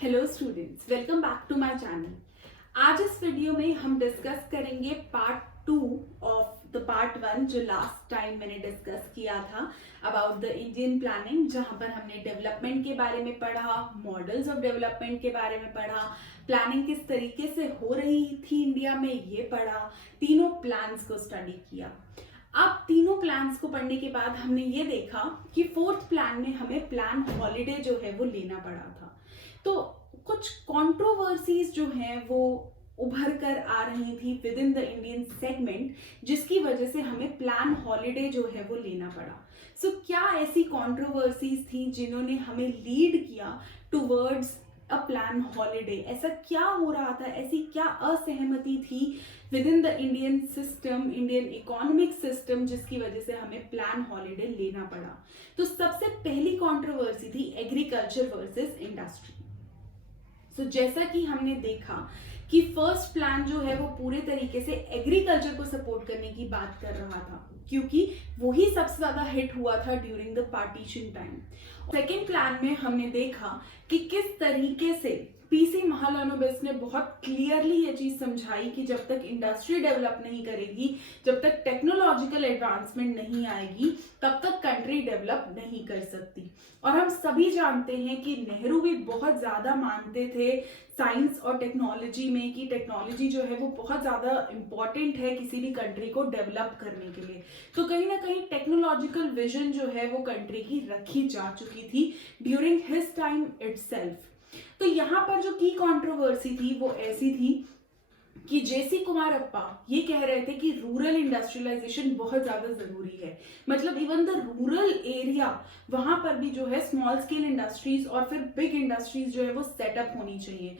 Hello students, welcome back to my channel. आज इस video में हम डिस्कस करेंगे पार्ट 2 ऑफ द पार्ट 1 जो लास्ट टाइम मैंने डिस्कस किया था अबाउट द इंडियन प्लानिंग, जहां पर हमने डेवलपमेंट के बारे में पढ़ा, मॉडल्स ऑफ डेवलपमेंट के बारे में पढ़ा, प्लानिंग किस तरीके से हो रही थी इंडिया में ये पढ़ा, तीनों प्लान्स को स्टडी किया। अब तीनों प्लान्स को पढ़ने के बाद हमने ये देखा कि फोर्थ प्लान में हमें प्लान हॉलिडे जो है वो लेना पड़ा था। तो कुछ कंट्रोवर्सीज जो हैं वो उभर कर आ रही थी with in the Indian segment, जिसकी वजह से हमें प्लान हॉलिडे जो है वो लेना पड़ा। सो क्या ऐसी कंट्रोवर्सीज थी जिन्होंने हमें लीड किया टुवर्ड्स अ प्लान हॉलिडे? ऐसा क्या हो रहा था, ऐसी क्या असहमति थी with in the Indian system, Indian economic system, जिसकी वजह से हमें प्लान हॉलिडे लेना पड़ा? तो सबसे पहली कंट्रोवर्सी थी एग्रीकल्चर वर्सेस इंडस्ट्री। तो जैसा कि हमने देखा कि फर्स्ट प्लान जो है वो पूरे तरीके से एग्रीकल्चर को सपोर्ट करने की बात कर रहा था, क्योंकि वही सबसे ज्यादा हिट हुआ था during the partition time. Second plan में हमने देखा कि किस तरीके से पीसी महालनोबिस ने बहुत क्लियरली ये चीज समझाई कि जब तक इंडस्ट्री डेवलप नहीं करेगी, जब तक टेक्नोलॉजिकल एडवांसमेंट नहीं आएगी, तब तक कंट्री डेवलप नहीं कर सकती। और हम सभी जानते हैं कि नेहरू भी बहुत ज्यादा मानते थे साइंस और टेक्नोलॉजी में, कि टेक्नोलॉजी जो है वो बहुत ज्यादा इंपॉर्टेंट है किसी भी कंट्री को डेवलप करने के लिए। तो कहीं ना कहीं टेक्नोलॉजिकल विजन जो है वो कंट्री की रखी जा चुकी थी ड्यूरिंग हिज टाइम इटसेल्फ। तो यहाँ पर जो की कंट्रोवर्सी थी वो ऐसी थी कि जेसी कुमारप्पा ये कह रहे थे कि रूरल इंडस्ट्रियलाइजेशन बहुत ज्यादा जरूरी है, मतलब इवन द रूरल एरिया वहां पर भी जो है स्मॉल स्केल इंडस्ट्रीज और फिर बिग इंडस्ट्रीज जो है वो सेटअप होनी चाहिए।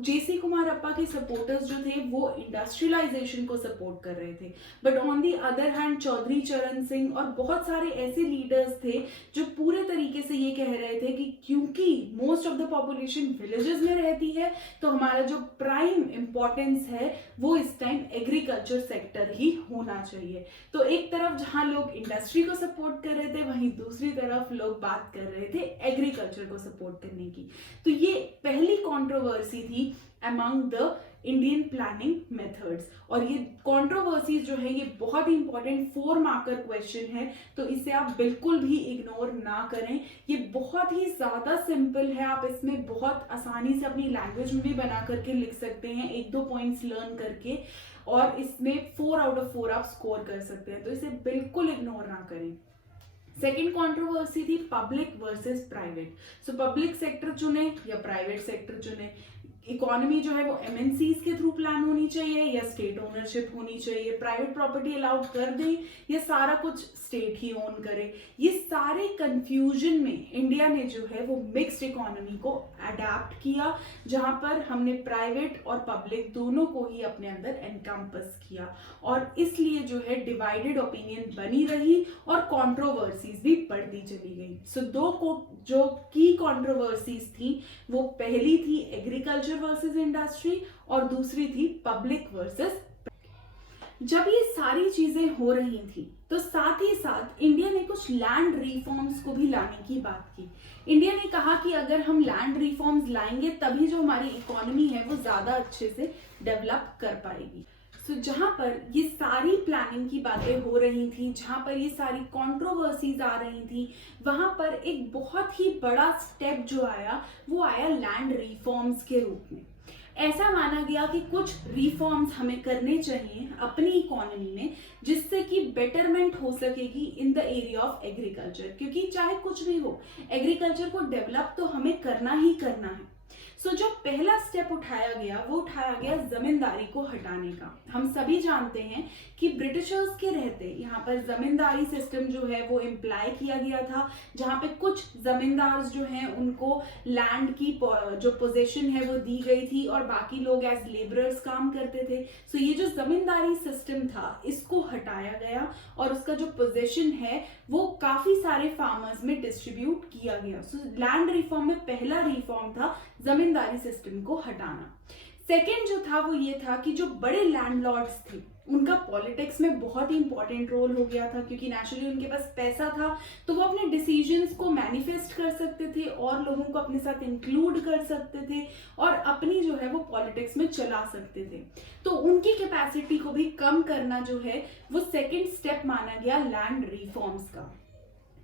जेसी कुमारप्पा के सपोर्टर्स जो थे वो इंडस्ट्रियलाइजेशन को सपोर्ट कर रहे थे, but on the other hand Chaudhary Charan Singh और बहुत सारे ऐसे लीडर्स थे जो पूरे तरीके से ये कह रहे थे कि क्योंकि most of the population villages में रहती है, तो हमारा जो प्राइम इंपॉर्टेंस है वो इस टाइम एग्रीकल्चर सेक्टर ही होना चाहिए। तो एक तरफ जहां लोग इंडस्ट्री को सपोर्ट कर रहे थे, वहीं दूसरी तरफ लोग बात कर रहे थे एग्रीकल्चर को सपोर्ट करने की। तो ये पहली कंट्रोवर्सी थी among the Indian planning methods. और ये कंट्रोवर्सीज जो है ये बहुत ही इंपॉर्टेंट 4 मार्कर क्वेश्चन है, तो इसे आप बिल्कुल भी इग्नोर ना करें। ये बहुत ही ज्यादा सिंपल है, आप इसमें बहुत आसानी से अपनी लैंग्वेज में भी बना करके लिख सकते हैं, 1-2 पॉइंट्स लर्न करके, और इसमें 4 आउट ऑफ 4 आप स्कोर कर सकते हैं, तो इसे बिल्कुल इग्नोर ना करें। सेकेंड कंट्रोवर्सी थी public versus private. So public sector चुने या प्राइवेट सेक्टर चुने, इकोनॉमी जो है वो एमएनसीज के थ्रू प्लान होनी चाहिए या स्टेट ओनरशिप होनी चाहिए, प्राइवेट प्रॉपर्टी अलाउड कर दें या सारा कुछ स्टेट ही ओन करे। ये सारे कंफ्यूजन में इंडिया ने जो है वो मिक्स्ड इकोनॉमी को अडेप्ट किया, जहां पर हमने प्राइवेट और पब्लिक दोनों को ही अपने अंदर एनकम्पस किया, और इसलिए जो है डिवाइडेड ओपिनियन बनी रही और कंट्रोवर्सीज भी बढ़ती चली गई। सो दो को जो की कंट्रोवर्सीज थी वो पहली थी एग्रीकल्चर वर्सेस इंडस्ट्री और दूसरी थी पब्लिक वर्सेस। जब ये सारी चीजें हो रही थी तो साथ ही साथ इंडिया ने कुछ लैंड रिफॉर्म्स को भी लाने की बात की। इंडिया ने कहा कि अगर हम लैंड रिफॉर्म्स लाएंगे तभी जो हमारी इकोनॉमी है वो ज्यादा अच्छे से डेवलप कर पाएगी। तो जहां पर ये सारी प्लानिंग की बातें हो रही थी, जहां पर ये सारी कंट्रोवर्सीज आ रही थी, वहां पर एक बहुत ही बड़ा स्टेप जो आया वो आया लैंड रिफॉर्म्स के रूप में। ऐसा माना गया कि कुछ रिफॉर्म्स हमें करने चाहिए अपनी इकोनॉमी में, जिससे कि बेटरमेंट हो सकेगी in the area of agriculture, क्योंकि चाहे कुछ भी हो एग्रीकल्चर को डेवलप तो हमें करना ही करना है। सो जो पहला स्टेप उठाया गया वो उठाया गया जमींदारी को हटाने का। हम सभी जानते हैं कि ब्रिटिशर्स के रहते यहाँ पर जमींदारी सिस्टम जो है वो इम्प्लाई किया गया था, जहाँ पे कुछ जमींदार जो हैं उनको लैंड की जो पोजीशन है वो दी गई थी और बाकी लोग एज लेबरर्स काम करते थे। सो ये जो जमींदारी सिस्टम था इसको हटाया गया और उसका जो पोजीशन है वो काफी सारे फार्मर्स में डिस्ट्रीब्यूट किया गया। सो लैंड रिफॉर्म में पहला रिफॉर्म था जमींदारी सिस्टम को हटाना। सेकेंड जो था वो ये था कि जो बड़े लैंडलॉर्ड्स थे उनका पॉलिटिक्स में बहुत ही इंपॉर्टेंट रोल हो गया था, क्योंकि नेचुरली उनके पास पैसा था तो वो अपने डिसीजंस को मैनिफेस्ट कर सकते थे और लोगों को अपने साथ इंक्लूड कर सकते थे और अपनी जो है वो पॉलिटिक्स में चला सकते थे। तो उनकी कैपेसिटी को भी कम करना जो है वो सेकेंड स्टेप माना गया लैंड रिफॉर्म्स का।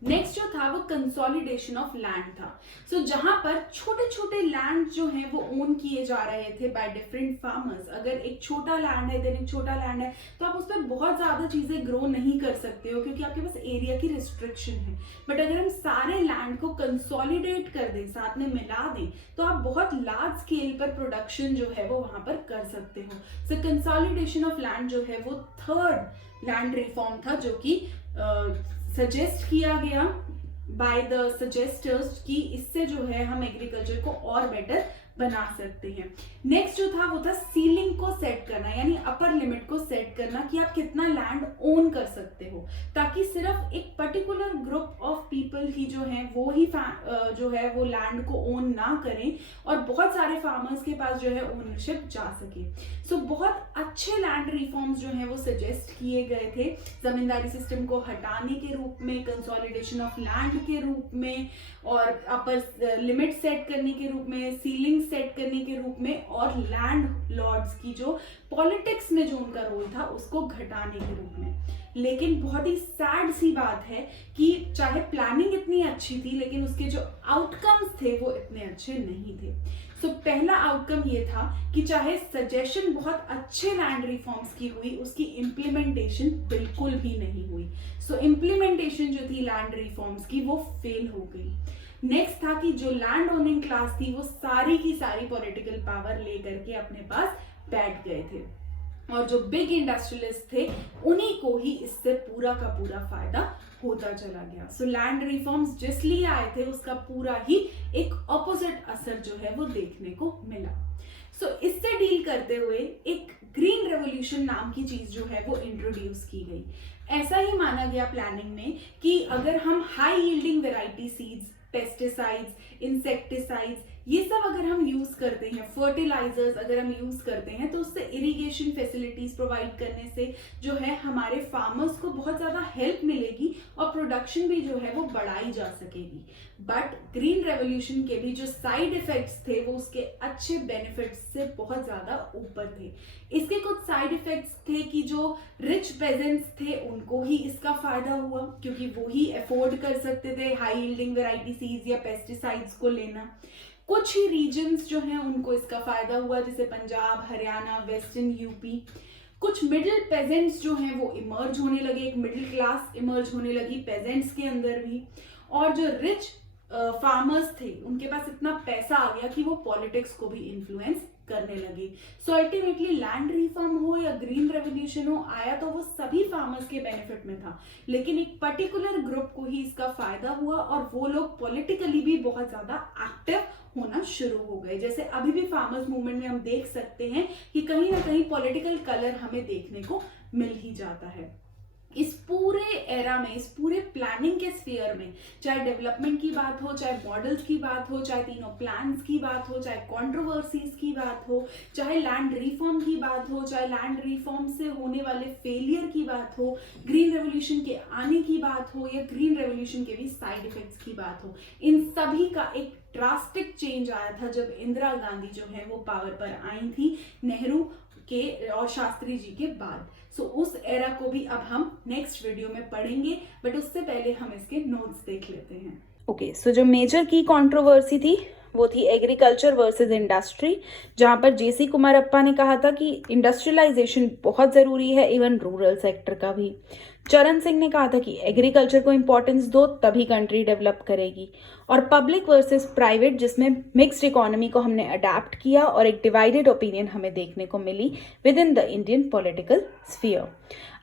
नेक्स्ट जो था वो कंसोलिडेशन ऑफ लैंड था। सो जहां पर छोटे छोटे लैंड जो हैं वो ओन किए जा रहे थे बाय डिफरेंट फार्मर्स। अगर एक छोटा लैंड है देन एक छोटा लैंड है तो आप उस पर बहुत ज्यादा चीजें ग्रो नहीं कर सकते हो क्योंकि आपके पास एरिया की रिस्ट्रिक्शन है। बट अगर हम सारे लैंड को कंसोलिडेट कर दें, साथ में मिला दें, तो आप बहुत लार्ज स्केल पर प्रोडक्शन जो है वो वहां पर कर सकते हो। सो कंसोलिडेशन ऑफ लैंड जो है वो थर्ड लैंड रिफॉर्म था जो कि सजेस्ट किया गया बाय द सजेस्टर्स कि इससे जो है हम एग्रीकल्चर को और बेटर बना सकते हैं। नेक्स्ट जो था वो था सीलिंग को सेट करना, यानी अपर लिमिट को सेट करना कि आप कितना लैंड ओन कर सकते हो, ताकि सिर्फ एक पर्टिकुलर ग्रुप ऑफ पीपल ही जो है वो ही जो है वो लैंड को ओन ना करें और बहुत सारे फार्मर्स के पास जो है ओनरशिप जा सके। सो बहुत अच्छे लैंड रिफॉर्म्स जो है वो सजेस्ट किए गए थे, जमींदारी सिस्टम को हटाने के रूप में, कंसोलिडेशन ऑफ लैंड के रूप में और अपर लिमिट सेट करने के रूप में, सीलिंग सेट करने के रूप में और लैंड लॉर्ड्स की जो पॉलिटिक्स में जो उनका रोल था उसको घटाने के रूप में। लेकिन बहुत ही सैड सी बात है कि चाहे प्लानिंग इतनी अच्छी थी लेकिन उसके जो आउटकम्स थे वो इतने अच्छे नहीं थे। सो पहला आउटकम ये था कि चाहे सजेशन बहुत अच्छे लैंड रिफॉर्म्स की हुई, उसकी इम्प्लीमेंटेशन बिल्कुल भी नहीं हुई। सो इम्प्लीमेंटेशन जो थी लैंड रिफॉर्म्स की वो फेल हो गई। नेक्स्ट था कि जो लैंड ओनिंग क्लास थी वो सारी की सारी पॉलिटिकल पावर लेकर के अपने पास बैठ गए थे और जो बिग इंडस्ट्रियलिस्ट थे उन्हीं को ही इससे पूरा का पूरा फायदा होता चला गया। सो लैंड रिफॉर्म्स जिस लिए आए थे उसका पूरा ही एक ऑपोजिट असर जो है वो देखने को मिला। सो इससे डील करते हुए एक ग्रीन रेवोल्यूशन नाम की चीज जो है वो इंट्रोड्यूस की गई। ऐसा ही माना गया प्लानिंग में कि अगर हम high yielding variety seeds, pesticides, insecticides ये सब अगर हम यूज करते हैं, फर्टिलाइजर्स अगर हम यूज करते हैं तो उससे इरिगेशन फैसिलिटीज प्रोवाइड करने से जो है हमारे फार्मर्स को बहुत ज्यादा हेल्प मिलेगी और प्रोडक्शन भी जो है वो बढ़ाई जा सकेगी। बट ग्रीन रेवोल्यूशन के भी जो साइड इफेक्ट्स थे वो उसके अच्छे बेनिफिट्स से बहुत ज्यादा ऊपर थे। इसके कुछ साइड इफेक्ट्स थे कि जो रिच पेजेंट्स थे उनको ही इसका फायदा हुआ क्योंकि वो ही अफोर्ड कर सकते थे हाई यील्डिंग वेराइटी सीड्स या पेस्टिसाइड्स को लेना। कुछ ही रीजन्स जो हैं उनको इसका फायदा हुआ जैसे पंजाब, हरियाणा, वेस्टर्न यूपी। कुछ मिडिल पेजेंट्स जो हैं वो इमर्ज होने लगे, एक मिडिल क्लास इमर्ज होने लगी पेजेंट्स के अंदर भी। और जो रिच फार्मर्स थे उनके पास इतना पैसा आ गया कि वो पॉलिटिक्स को भी इन्फ्लुएंस करने लगे। सो अल्टीमेटली लैंड रिफॉर्म हो या ग्रीन रेवोल्यूशन हो, आया तो वो सभी फार्मर्स के बेनिफिट में था, लेकिन एक पर्टिकुलर ग्रुप को ही इसका फायदा हुआ और वो लोग पॉलिटिकली भी बहुत ज्यादा एक्टिव होना शुरू हो गए। जैसे अभी भी फार्मर्स मूवमेंट में हम देख सकते हैं कि कहीं ना कहीं पॉलिटिकल कलर हमें देखने को मिल ही जाता है। इस पूरे एरा में, इस पूरे प्लानिंग के स्फीयर में, चाहे डेवलपमेंट की बात हो, चाहे मॉडल्स की बात हो, चाहे तीनों प्लान्स की बात हो, चाहे कंट्रोवर्सीज की बात हो, चाहे लैंड रिफॉर्म की बात हो, चाहे लैंड रिफॉर्म से होने वाले फेलियर की बात हो, ग्रीन रेवोल्यूशन के आने की बात हो या ग्रीन रेवोल्यूशन के भी साइड इफेक्ट्स की बात हो, इन सभी का एक ड्रास्टिक चेंज आया था जब इंदिरा गांधी जो है वो पावर पर आई थी नेहरू के और शास्त्री जी के बाद। सो उस एरा को भी अब हम नेक्स्ट वीडियो में पढ़ेंगे, बट उससे पहले हम इसके नोट्स देख लेते हैं। ओके, सो जो मेजर की कंट्रोवर्सी थी वो थी एग्रीकल्चर वर्सेस इंडस्ट्री, जहां पर जेसी कुमारप्पा ने कहा था कि इंडस्ट्रियलाइजेशन बहुत ज़रूरी है, इवन रूरल सेक्टर का भी। चरण सिंह ने कहा था कि एग्रीकल्चर को इम्पोर्टेंस दो तभी कंट्री डेवलप करेगी। और पब्लिक वर्सेस प्राइवेट, जिसमें मिक्स्ड इकोनॉमी को हमने अडेप्ट किया और एक डिवाइडेड ओपिनियन हमें देखने को मिली within the Indian political sphere.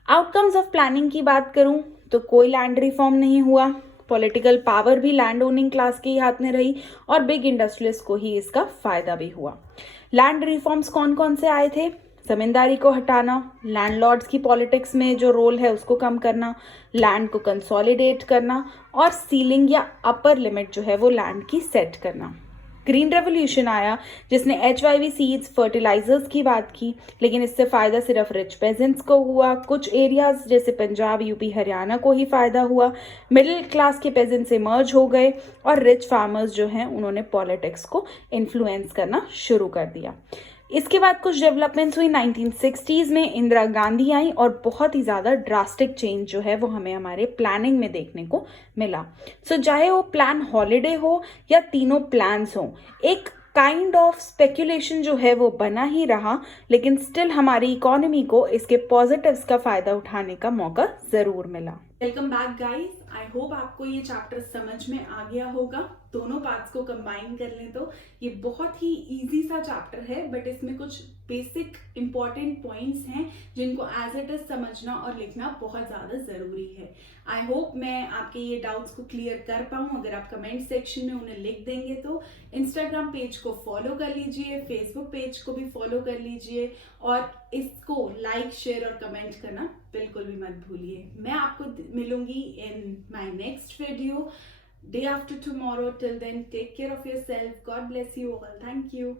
Outcomes of planning की बात करूं तो कोई लैंड रिफॉर्म नहीं हुआ, पॉलिटिकल पावर भी लैंड ओनिंग क्लास के ही हाथ में रही और बिग इंडस्ट्रियलिस्ट को ही इसका फायदा भी हुआ। लैंड रिफॉर्म्स कौन कौन से आए थे? जमींदारी को हटाना, लैंडलॉर्ड्स की पॉलिटिक्स में जो रोल है उसको कम करना, लैंड को कंसोलिडेट करना और सीलिंग या अपर लिमिट जो है वो लैंड की सेट करना। ग्रीन रेवोल्यूशन आया जिसने HYV सीड्स फर्टिलाइजर्स की बात की, लेकिन इससे फ़ायदा सिर्फ रिच पेजेंट्स को हुआ। कुछ एरियाज जैसे पंजाब, यूपी, हरियाणा को ही फ़ायदा हुआ। मिडिल क्लास के पेजेंट्स इमर्ज हो गए और रिच फार्मर्स जो हैं उन्होंने पॉलिटिक्स को इन्फ्लुएंस करना शुरू कर दिया। इसके बाद कुछ डेवलपमेंट्स हुई 1960s में, इंदिरा गांधी आई और बहुत ही ज़्यादा ड्रास्टिक चेंज जो है वो हमें हमारे प्लानिंग में देखने को मिला। सो चाहे वो प्लान हॉलिडे हो या तीनों प्लान्स हो, एक काइंड ऑफ स्पेकुलेशन जो है वो बना ही रहा, लेकिन स्टिल हमारी इकोनॉमी को इसके पॉजिटिव्स का फ़ायदा उठाने का मौका ज़रूर मिला। Welcome back guys, I hope आपको ये चैप्टर समझ में आ गया होगा। दोनों पार्ट्स को कंबाइन कर लें तो ये बहुत ही इजी सा चैप्टर है, बट इसमें कुछ बेसिक इंपॉर्टेंट पॉइंट्स हैं जिनको एज इट इज समझना और लिखना बहुत ज़्यादा ज़रूरी है। आई होप मैं आपके ये डाउट्स को क्लियर कर पाऊँ। अगर आप कमेंट सेक्शन में उन्हें लिख देंगे तो इंस्टाग्राम पेज को फॉलो कर लीजिए, फेसबुक पेज को भी फॉलो कर लीजिए और इसको लाइक, शेयर और कमेंट करना बिल्कुल भी मत भूलिए। मैं आपको मिलूंगी in my next video day after tomorrow. Till then, take care of yourself. God bless you all. Thank you.